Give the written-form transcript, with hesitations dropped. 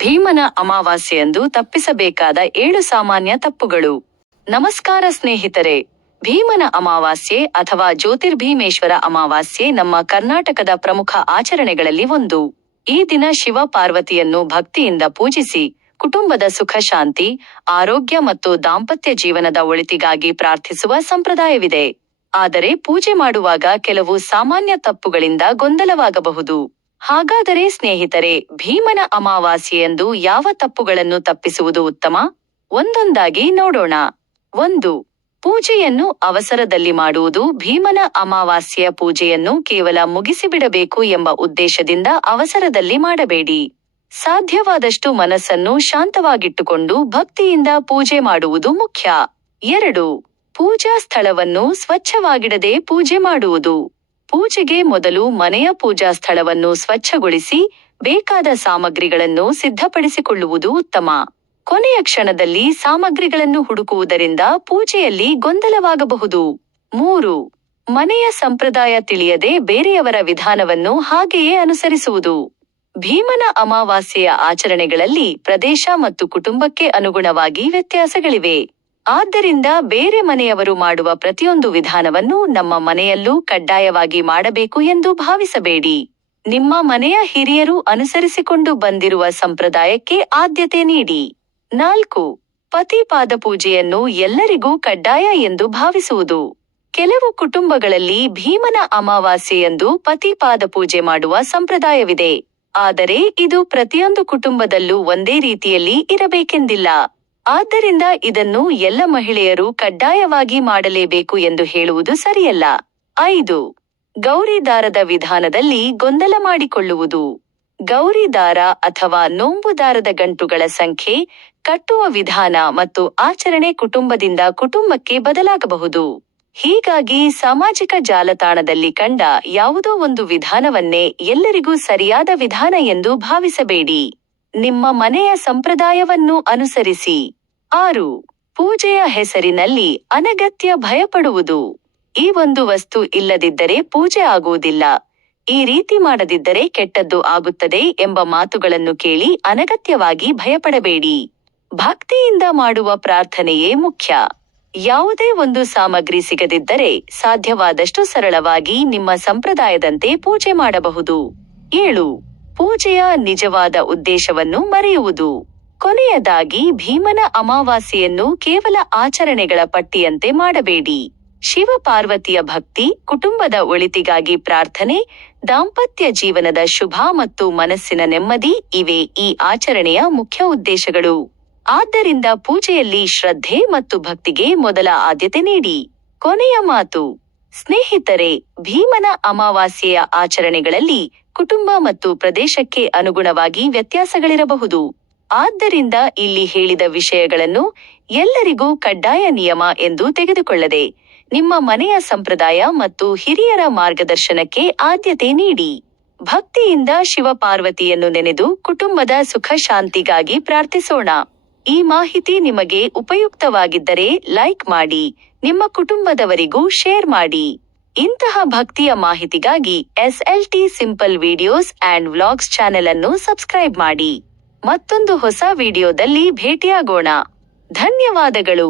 ಭೀಮನ ಅಮಾವಾಸ್ಯೆಯಂದು ತಪ್ಪಿಸಬೇಕಾದ 7 ಸಾಮಾನ್ಯ ತಪ್ಪುಗಳು. ನಮಸ್ಕಾರ ಸ್ನೇಹಿತರೆ. ಭೀಮನ ಅಮಾವಾಸ್ಯೆ ಅಥವಾ ಜ್ಯೋತಿರ್ಭೀಮೇಶ್ವರ ಅಮಾವಾಸ್ಯೆ ನಮ್ಮ ಕರ್ನಾಟಕದ ಪ್ರಮುಖ ಆಚರಣೆಗಳಲ್ಲಿ ಒಂದು. ಈ ದಿನ ಶಿವ ಪಾರ್ವತಿಯನ್ನು ಭಕ್ತಿಯಿಂದ ಪೂಜಿಸಿ, ಕುಟುಂಬದ ಸುಖ ಶಾಂತಿ, ಆರೋಗ್ಯ ಮತ್ತು ದಾಂಪತ್ಯ ಜೀವನದ ಒಳಿತಿಗಾಗಿ ಪ್ರಾರ್ಥಿಸುವ ಸಂಪ್ರದಾಯವಿದೆ. ಆದರೆ ಪೂಜೆ ಮಾಡುವಾಗ ಕೆಲವು ಸಾಮಾನ್ಯ ತಪ್ಪುಗಳಿಂದ ಗೊಂದಲವಾಗಬಹುದು. ಹಾಗಾದರೆ ಸ್ನೇಹಿತರೆ, ಭೀಮನ ಅಮಾವಾಸ್ಯೆಯಂದು ಯಾವ ತಪ್ಪುಗಳನ್ನು ತಪ್ಪಿಸುವುದು ಉತ್ತಮ? ಒಂದೊಂದಾಗಿ ನೋಡೋಣ. 1. ಪೂಜೆಯನ್ನು ಅವಸರದಲ್ಲಿ ಮಾಡುವುದು. ಭೀಮನ ಅಮಾವಾಸ್ಯೆಯ ಪೂಜೆಯನ್ನು ಕೇವಲ ಮುಗಿಸಿಬಿಡಬೇಕು ಎಂಬ ಉದ್ದೇಶದಿಂದ ಅವಸರದಲ್ಲಿ ಮಾಡಬೇಡಿ. ಸಾಧ್ಯವಾದಷ್ಟು ಮನಸ್ಸನ್ನು ಶಾಂತವಾಗಿಟ್ಟುಕೊಂಡು ಭಕ್ತಿಯಿಂದ ಪೂಜೆ ಮಾಡುವುದು ಮುಖ್ಯ. 2. ಪೂಜಾ ಸ್ಥಳವನ್ನು ಸ್ವಚ್ಛವಾಗಿಡದೆ ಪೂಜೆ ಮಾಡುವುದು. ಪೂಜೆಗೆ ಮೊದಲು ಮನೆಯ ಪೂಜಾ ಸ್ಥಳವನ್ನು ಸ್ವಚ್ಛಗೊಳಿಸಿ ಬೇಕಾದ ಸಾಮಗ್ರಿಗಳನ್ನು ಸಿದ್ಧಪಡಿಸಿಕೊಳ್ಳುವುದು ಉತ್ತಮ. ಕೊನೆಯ ಕ್ಷಣದಲ್ಲಿ ಸಾಮಗ್ರಿಗಳನ್ನು ಹುಡುಕುವುದರಿಂದ ಪೂಜೆಯಲ್ಲಿ ಗೊಂದಲವಾಗಬಹುದು. 3. ಮನೆಯ ಸಂಪ್ರದಾಯ ತಿಳಿಯದೆ ಬೇರೆಯವರ ವಿಧಾನವನ್ನು ಹಾಗೆಯೇ ಅನುಸರಿಸುವುದು. ಭೀಮನ ಅಮಾವಾಸ್ಯೆಯ ಆಚರಣೆಗಳಲ್ಲಿ ಪ್ರದೇಶ ಮತ್ತು ಕುಟುಂಬಕ್ಕೆ ಅನುಗುಣವಾಗಿ ವ್ಯತ್ಯಾಸಗಳಿವೆ. ಆದ್ದರಿಂದ ಬೇರೆ ಮನೆಯವರು ಮಾಡುವ ಪ್ರತಿಯೊಂದು ವಿಧಾನವನ್ನು ನಮ್ಮ ಮನೆಯಲ್ಲೂ ಕಡ್ಡಾಯವಾಗಿ ಮಾಡಬೇಕು ಎಂದು ಭಾವಿಸಬೇಡಿ. ನಿಮ್ಮ ಮನೆಯ ಹಿರಿಯರು ಅನುಸರಿಸಿಕೊಂಡು ಬಂದಿರುವ ಸಂಪ್ರದಾಯಕ್ಕೆ ಆದ್ಯತೆ ನೀಡಿ. 4. ಪತಿ ಪಾದಪೂಜೆಯನ್ನು ಎಲ್ಲರಿಗೂ ಕಡ್ಡಾಯ ಎಂದು ಭಾವಿಸುವುದು. ಕೆಲವು ಕುಟುಂಬಗಳಲ್ಲಿ ಭೀಮನ ಅಮಾವಾಸ್ಯೆಯಂದು ಪತಿ ಪಾದಪೂಜೆ ಮಾಡುವ ಸಂಪ್ರದಾಯವಿದೆ. ಆದರೆ ಇದು ಪ್ರತಿಯೊಂದು ಕುಟುಂಬದಲ್ಲೂ ಒಂದೇ ರೀತಿಯಲ್ಲಿ ಇರಬೇಕೆಂದಿಲ್ಲ. ಆದ್ದರಿಂದ ಇದನ್ನು ಎಲ್ಲ ಮಹಿಳೆಯರು ಕಡ್ಡಾಯವಾಗಿ ಮಾಡಲೇಬೇಕು ಎಂದು ಹೇಳುವುದು ಸರಿಯಲ್ಲ. 5. ಗೌರಿ ದಾರದ ವಿಧಾನದಲ್ಲಿ ಗೊಂದಲ ಮಾಡಿಕೊಳ್ಳುವುದು. ಗೌರಿ ದಾರ ಅಥವಾ ನೋಂಬು ದಾರದ ಗಂಟುಗಳ ಸಂಖ್ಯೆ, ಕಟ್ಟುವ ವಿಧಾನ ಮತ್ತು ಆಚರಣೆ ಕುಟುಂಬದಿಂದ ಕುಟುಂಬಕ್ಕೆ ಬದಲಾಗಬಹುದು. ಹೀಗಾಗಿ ಸಾಮಾಜಿಕ ಜಾಲತಾಣದಲ್ಲಿ ಕಂಡ ಯಾವುದೋ ಒಂದು ವಿಧಾನವನ್ನೇ ಎಲ್ಲರಿಗೂ ಸರಿಯಾದ ವಿಧಾನ ಎಂದು ಭಾವಿಸಬೇಡಿ. ನಿಮ್ಮ ಮನೆಯ ಸಂಪ್ರದಾಯವನ್ನು ಅನುಸರಿಸಿ. 6. ಪೂಜೆಯ ಹೆಸರಿನಲ್ಲಿ ಅನಗತ್ಯ ಭಯಪಡುವುದು. ಈ ಒಂದು ವಸ್ತು ಇಲ್ಲದಿದ್ದರೆ ಪೂಜೆ ಆಗುವುದಿಲ್ಲ, ಈ ರೀತಿ ಮಾಡದಿದ್ದರೆ ಕೆಟ್ಟದ್ದು ಆಗುತ್ತದೆ ಎಂಬ ಮಾತುಗಳನ್ನು ಕೇಳಿ ಅನಗತ್ಯವಾಗಿ ಭಯಪಡಬೇಡಿ. ಭಕ್ತಿಯಿಂದ ಮಾಡುವ ಪ್ರಾರ್ಥನೆಯೇ ಮುಖ್ಯ. ಯಾವುದೇ ಒಂದು ಸಾಮಗ್ರಿ ಸಿಗದಿದ್ದರೆ ಸಾಧ್ಯವಾದಷ್ಟು ಸರಳವಾಗಿ ನಿಮ್ಮ ಸಂಪ್ರದಾಯದಂತೆ ಪೂಜೆ ಮಾಡಬಹುದು. 7. ಪೂಜೆಯ ನಿಜವಾದ ಉದ್ದೇಶವನ್ನು ಮರೆಯುವುದು. ಕೊನೆಯದಾಗಿ, ಭೀಮನ ಅಮಾವಾಸ್ಯೆಯನ್ನು ಕೇವಲ ಆಚರಣೆಗಳ ಪಟ್ಟಿಯಂತೆ ಮಾಡಬೇಡಿ. ಶಿವ ಪಾರ್ವತಿಯ ಭಕ್ತಿ, ಕುಟುಂಬದ ಒಳಿತಿಗಾಗಿ ಪ್ರಾರ್ಥನೆ, ದಾಂಪತ್ಯ ಜೀವನದ ಶುಭ ಮತ್ತು ಮನಸ್ಸಿನ ನೆಮ್ಮದಿ ಇವೇ ಈ ಆಚರಣೆಯ ಮುಖ್ಯ ಉದ್ದೇಶಗಳು. ಆದ್ದರಿಂದ ಪೂಜೆಯಲ್ಲಿ ಶ್ರದ್ಧೆ ಮತ್ತು ಭಕ್ತಿಗೆ ಮೊದಲ ಆದ್ಯತೆ ನೀಡಿ. ಕೊನೆಯ ಮಾತು. ಸ್ನೇಹಿತರೆ, ಭೀಮನ ಅಮಾವಾಸ್ಯೆಯ ಆಚರಣೆಗಳಲ್ಲಿ ಕುಟುಂಬ ಮತ್ತು ಪ್ರದೇಶಕ್ಕೆ ಅನುಗುಣವಾಗಿ ವ್ಯತ್ಯಾಸಗಳಿರಬಹುದು. ಆದ್ದರಿಂದ ಇಲ್ಲಿ ಹೇಳಿದ ವಿಷಯಗಳನ್ನು ಎಲ್ಲರಿಗೂ ಕಡ್ಡಾಯ ನಿಯಮ ಎಂದು ತೆಗೆದುಕೊಳ್ಳದೆ, ನಿಮ್ಮ ಮನೆಯ ಸಂಪ್ರದಾಯ ಮತ್ತು ಹಿರಿಯರ ಮಾರ್ಗದರ್ಶನಕ್ಕೆ ಆದ್ಯತೆ ನೀಡಿ. ಭಕ್ತಿಯಿಂದ ಶಿವ ಪಾರ್ವತಿಯನ್ನು ನೆನೆದು ಕುಟುಂಬದ ಸುಖ ಶಾಂತಿಗಾಗಿ ಪ್ರಾರ್ಥಿಸೋಣ. ಈ ಮಾಹಿತಿ ನಿಮಗೆ ಉಪಯುಕ್ತವಾಗಿದ್ದರೆ ಲೈಕ್ ಮಾಡಿ, ನಿಮ್ಮ ಕುಟುಂಬದವರಿಗೂ ಶೇರ್ ಮಾಡಿ. ಇಂತಹ ಭಕ್ತಿಯ ಮಾಹಿತಿಗಾಗಿ SLT simple videos and vlogs channel ಅನ್ನು ಸಬ್ಸ್ಕ್ರೈಬ್ ಮಾಡಿ. ಮತ್ತೊಂದು ಹೊಸ ವಿಡಿಯೋದಲ್ಲಿ ಭೇಟಿಯಾಗೋಣ. ಧನ್ಯವಾದಗಳು.